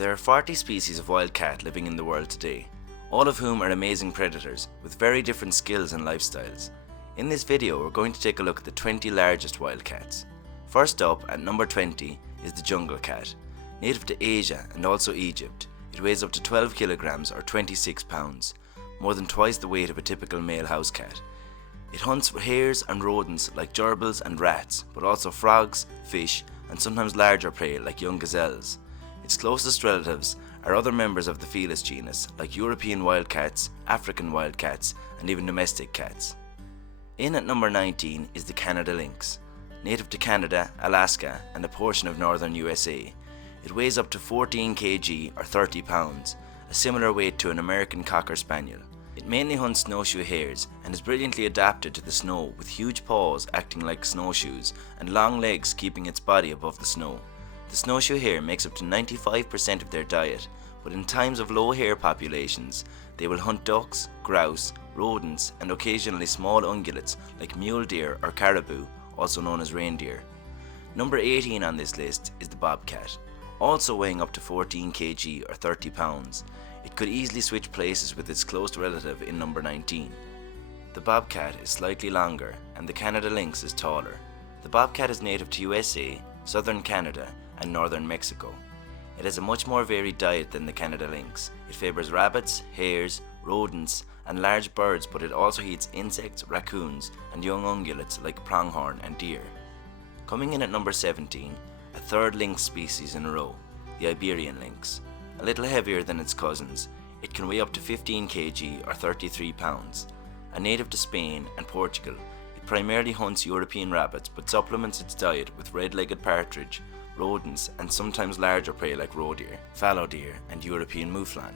There are 40 species of wild cat living in the world today, all of whom are amazing predators with very different skills and lifestyles. In this video we're going to take a look at the 20 largest wild cats. First up, at number 20, is the jungle cat. Native to Asia and also Egypt, it weighs up to 12 kilograms or 26 pounds, more than twice the weight of a typical male house cat. It hunts hares and rodents like gerbils and rats, but also frogs, fish, and sometimes larger prey like young gazelles. Its closest relatives are other members of the Felis genus like European wildcats, African wildcats, and even domestic cats. In at number 19 is the Canada lynx. Native to Canada, Alaska, and a portion of northern USA. It weighs up to 14 kg or 30 pounds, a similar weight to an American Cocker Spaniel. It mainly hunts snowshoe hares and is brilliantly adapted to the snow, with huge paws acting like snowshoes and long legs keeping its body above the snow. The snowshoe hare makes up to 95% of their diet, but in times of low hare populations, they will hunt ducks, grouse, rodents, and occasionally small ungulates like mule deer or caribou, also known as reindeer. Number 18 on this list is the bobcat. Also weighing up to 14 kg or 30 pounds, it could easily switch places with its close relative in number 19. The bobcat is slightly longer and the Canada lynx is taller. The bobcat is native to USA, southern Canada, and northern Mexico. It has a much more varied diet than the Canada lynx. It favors rabbits, hares, rodents, and large birds, but it also eats insects, raccoons, and young ungulates like pronghorn and deer. Coming in at number 17, a third lynx species in a row, the Iberian lynx. A little heavier than its cousins, it can weigh up to 15 kg or 33 pounds. A native to Spain and Portugal, it primarily hunts European rabbits but supplements its diet with red-legged partridge, rodents, and sometimes larger prey like roe deer, fallow deer, and European mouflon.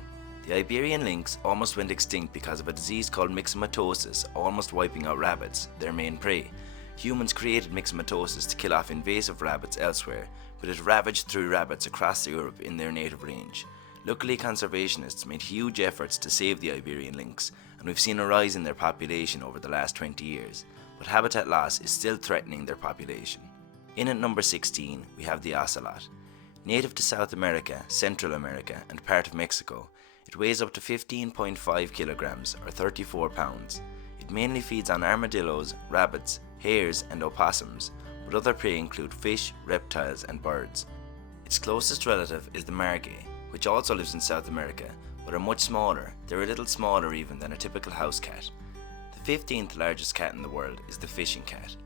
The Iberian lynx almost went extinct because of a disease called myxomatosis, almost wiping out rabbits, their main prey. Humans created myxomatosis to kill off invasive rabbits elsewhere, but it ravaged through rabbits across Europe in their native range. Luckily, conservationists made huge efforts to save the Iberian lynx, and we've seen a rise in their population over the last 20 years, but habitat loss is still threatening their population. In at number 16, we have the ocelot. Native to South America, Central America, and part of Mexico, it weighs up to 15.5 kilograms or 34 pounds. It mainly feeds on armadillos, rabbits, hares, and opossums, but other prey include fish, reptiles, and birds. Its closest relative is the margay, which also lives in South America, but are much smaller. They're a little smaller even than a typical house cat. The 15th largest cat in the world is the fishing cat.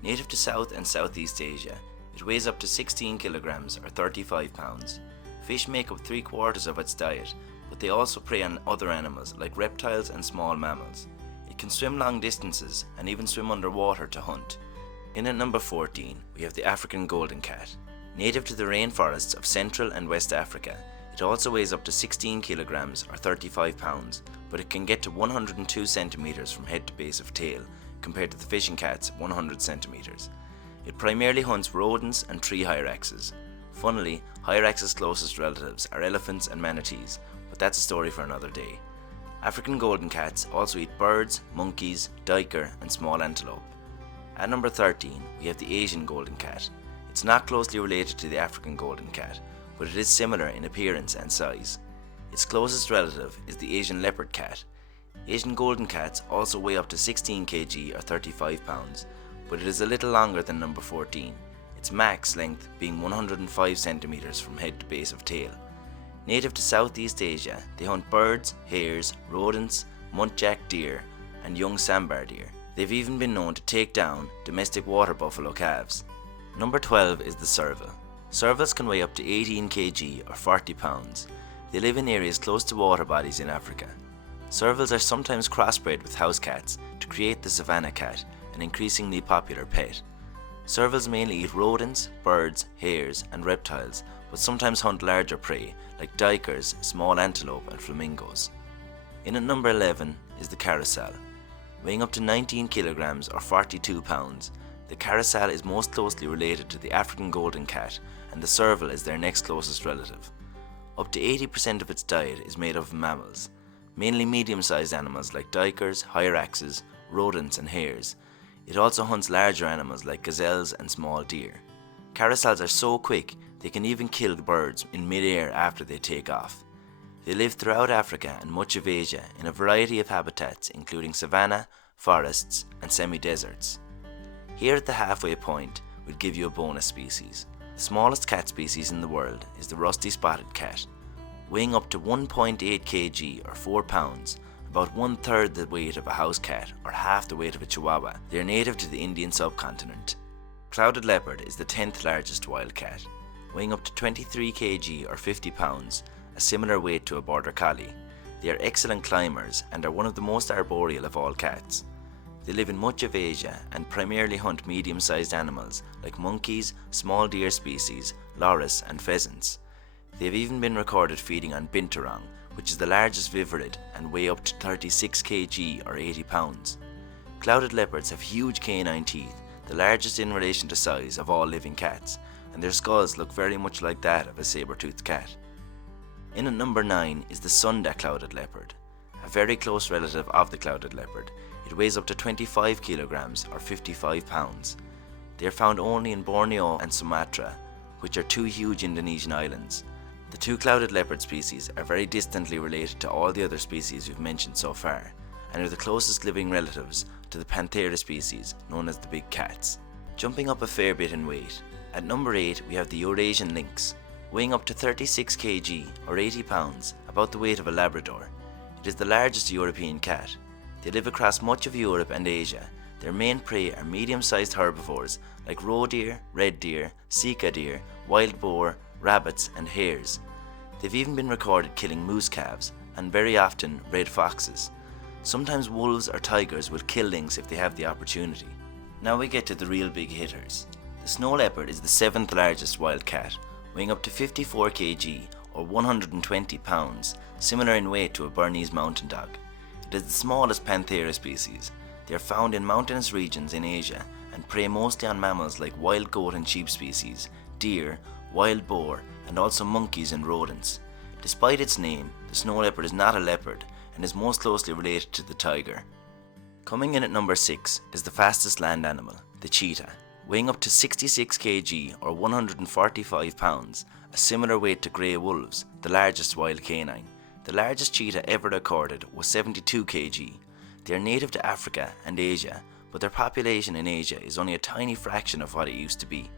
Native to South and Southeast Asia, it weighs up to 16 kilograms or 35 pounds. Fish make up 3/4 of its diet, but they also prey on other animals like reptiles and small mammals. It can swim long distances and even swim underwater to hunt. In at number 14, we have the African golden cat. Native to the rainforests of Central and West Africa, it also weighs up to 16 kilograms or 35 pounds, but it can get to 102 centimeters from head to base of tail, compared to the fishing cat's 100 centimeters. It primarily hunts rodents and tree hyraxes. Funnily, hyraxes' closest relatives are elephants and manatees, but that's a story for another day. African golden cats also eat birds, monkeys, duiker, and small antelope. At number 13, we have the Asian golden cat. It's not closely related to the African golden cat, but it is similar in appearance and size. Its closest relative is the Asian leopard cat. Asian golden cats also weigh up to 16 kg or 35 pounds, but it is a little longer than number 14, its max length being 105 centimeters from head to base of tail. Native to Southeast Asia, they hunt birds, hares, rodents, muntjac deer, and young sambar deer. They've even been known to take down domestic water buffalo calves. Number 12 is the serval. Servals can weigh up to 18 kg or 40 pounds. They live in areas close to water bodies in Africa. Servals are sometimes crossbred with house cats to create the savanna cat, an increasingly popular pet. Servals mainly eat rodents, birds, hares, and reptiles, but sometimes hunt larger prey like duikers, small antelope, and flamingos. In at number 11 is the curassow. Weighing up to 19 kilograms or 42 pounds, the curassow is most closely related to the African golden cat, and the serval is their next closest relative. Up to 80% of its diet is made of mammals, mainly medium-sized animals like duikers, hyraxes, rodents, and hares. It also hunts larger animals like gazelles and small deer. Curassows are so quick They can even kill birds in mid-air after they take off. They live throughout Africa and much of Asia in a variety of habitats including savanna, forests and semi-deserts. Here at the halfway point, we'll give you a bonus species. The smallest cat species in the world is the rusty spotted cat, weighing up to 1.8 kg or 4 pounds, about 1/3 the weight of a house cat or half the weight of a chihuahua. They are native to the Indian subcontinent. Clouded leopard is the 10th largest wild cat, weighing up to 23 kg or 50 pounds, a similar weight to a border collie. They are excellent climbers and are one of the most arboreal of all cats. They live in much of Asia and primarily hunt medium-sized animals like monkeys, small deer species, loris and pheasants. They have even been recorded feeding on binturong, which is the largest viverrid and weigh up to 36 kg or 80 pounds. Clouded leopards have huge canine teeth, the largest in relation to size of all living cats, and their skulls look very much like that of a saber-toothed cat. In at number 9 is the Sunda clouded leopard, a very close relative of the clouded leopard. It weighs up to 25 kilograms or 55 pounds. They are found only in Borneo and Sumatra, which are two huge Indonesian islands. The two clouded leopard species are very distantly related to all the other species we've mentioned so far, and are the closest living relatives to the Panthera species, known as the big cats. Jumping up a fair bit in weight, at number 8 we have the Eurasian lynx, weighing up to 36 kg or 80 pounds, about the weight of a Labrador. It is the largest European cat. They live across much of Europe and Asia. Their main prey are medium-sized herbivores like roe deer, red deer, sika deer, wild boar, rabbits and hares. They've even been recorded killing moose calves and very often red foxes. Sometimes wolves or tigers will kill lynx if they have the opportunity. Now we get to the real big hitters. The snow leopard is the 7th largest wild cat, weighing up to 54 kg or 120 pounds, similar in weight to a Bernese mountain dog. It is the smallest Panthera species. They are found in mountainous regions in Asia and prey mostly on mammals like wild goat and sheep species, deer, wild boar and also monkeys and rodents. Despite its name, the snow leopard is not a leopard and is most closely related to the tiger. Coming in at number 6 is the fastest land animal, the cheetah, weighing up to 66 kg or 145 pounds, a similar weight to grey wolves, the largest wild canine. The largest cheetah ever recorded was 72 kg. They are native to Africa and Asia, but their population in Asia is only a tiny fraction of what it used to be.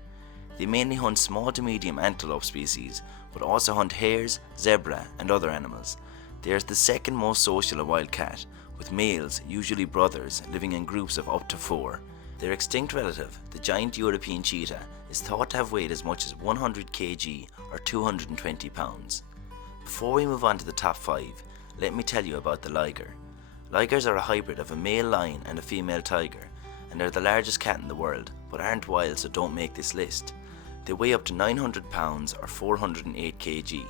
They mainly hunt small to medium antelope species, but also hunt hares, zebra and other animals. They are the second most social of wild cat, with males, usually brothers, living in groups of up to 4. Their extinct relative, the giant European cheetah, is thought to have weighed as much as 100 kg or 220 pounds. Before we move on to the top 5, let me tell you about the liger. Ligers are a hybrid of a male lion and a female tiger, and are the largest cat in the world, but aren't wild so don't make this list. They weigh up to 900 pounds or 408 kg,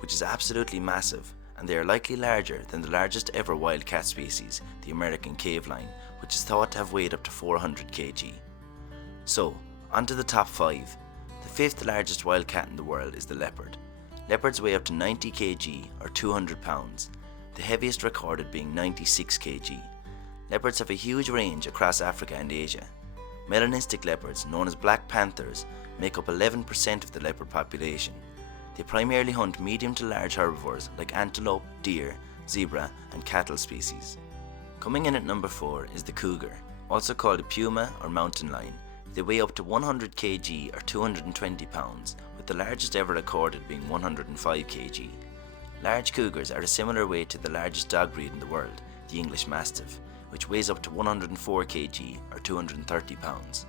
which is absolutely massive, and they are likely larger than the largest ever wild cat species, the American cave lion, which is thought to have weighed up to 400 kg. So, on to the top 5. The 5th largest wild cat in the world is the leopard. Leopards weigh up to 90 kg or 200 pounds, the heaviest recorded being 96 kg. Leopards have a huge range across Africa and Asia. Melanistic leopards, known as black panthers, make up 11% of the leopard population. They primarily hunt medium to large herbivores like antelope, deer, zebra and cattle species. Coming in at number 4 is the cougar, also called a puma or mountain lion. They weigh up to 100 kg or 220 pounds, with the largest ever recorded being 105 kg. Large cougars are a similar weight to the largest dog breed in the world, the English Mastiff, which weighs up to 104 kg or 230 pounds.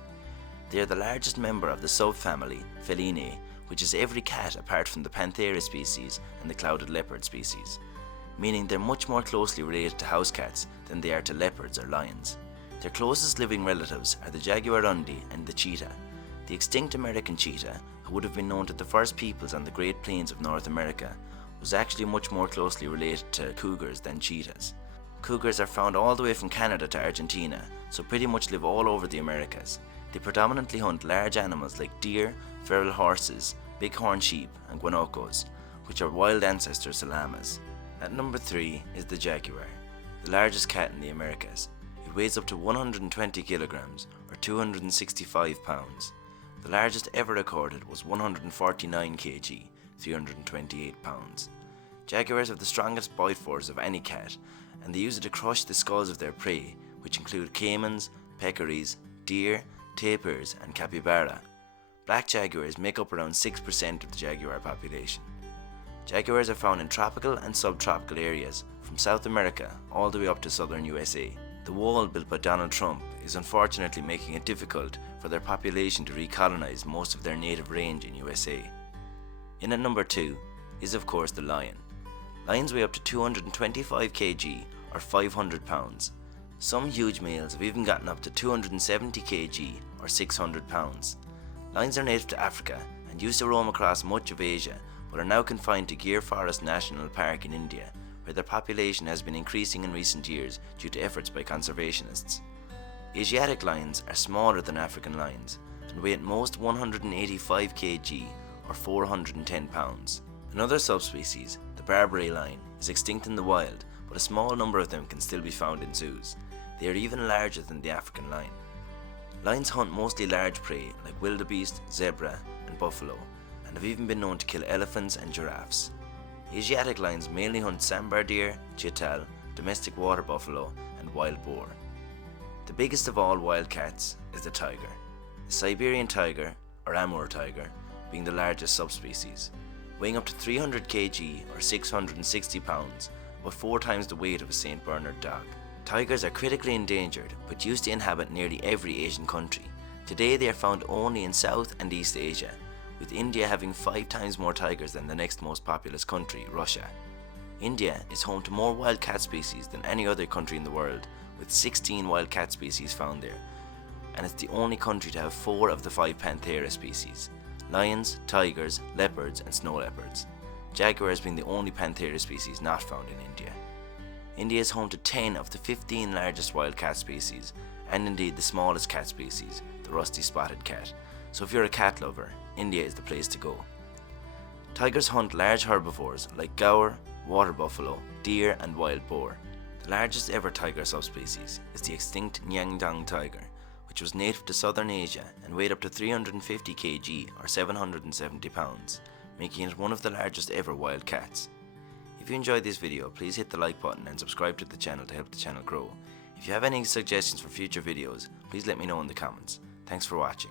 They are the largest member of the subfamily feline, which is every cat apart from the Panthera species and the clouded leopard species, meaning they're much more closely related to house cats than they are to leopards or lions. Their closest living relatives are the jaguarundi and the cheetah. The extinct American cheetah, who would have been known to the first peoples on the Great Plains of North America, was actually much more closely related to cougars than cheetahs. Cougars are found all the way from Canada to Argentina, so pretty much live all over the Americas. They predominantly hunt large animals like deer, feral horses, bighorn sheep and guanacos, which are wild ancestors to llamas. At number 3 is the jaguar, the largest cat in the Americas. It weighs up to 120 kilograms or 265 pounds. The largest ever recorded was 149 kg, 328 pounds. Jaguars have the strongest bite force of any cat, and they use it to crush the skulls of their prey, which include caimans, peccaries, deer, tapirs and capybara. Black jaguars make up around 6% of the jaguar population. Jaguars are found in tropical and subtropical areas, from South America all the way up to southern USA. The wall built by Donald Trump is unfortunately making it difficult for their population to recolonize most of their native range in USA. In at number 2 is of course the lion. Lions weigh up to 225 kg or 500 pounds. Some huge males have even gotten up to 270 kg or 600 pounds. Lions are native to Africa and used to roam across much of Asia, but are now confined to Gir Forest National Park in India, where their population has been increasing in recent years due to efforts by conservationists. Asiatic lions are smaller than African lions and weigh at most 185 kg or 410 pounds. Another subspecies, the Barbary lion, is extinct in the wild, but a small number of them can still be found in zoos. They are even larger than the African lion. Lions hunt mostly large prey like wildebeest, zebra and buffalo, and have even been known to kill elephants and giraffes. Asiatic lions mainly hunt sambar deer, chital, domestic water buffalo and wild boar. The biggest of all wild cats is the tiger, the Siberian tiger or Amur tiger being the largest subspecies, weighing up to 300 kg or 660 pounds, about 4 times the weight of a St. Bernard dog. Tigers are critically endangered but used to inhabit nearly every Asian country. Today they are found only in South and East Asia, with India having 5 times more tigers than the next most populous country, Russia. India is home to more wild cat species than any other country in the world, with 16 wild cat species found there, and it's the only country to have 4 of the 5 panthera species: lions, tigers, leopards and snow leopards, jaguars being the only panthera species not found in India. India is home to 10 of the 15 largest wild cat species, and indeed the smallest cat species, the rusty spotted cat. So if you're a cat lover, India is the place to go. Tigers hunt large herbivores like gaur, water buffalo, deer and wild boar. The largest ever tiger subspecies is the extinct Nyangdong tiger, which was native to southern Asia and weighed up to 350 kg or 770 pounds, making it one of the largest ever wild cats. If you enjoyed this video, please hit the like button and subscribe to the channel to help the channel grow. If you have any suggestions for future videos, please let me know in the comments. Thanks for watching.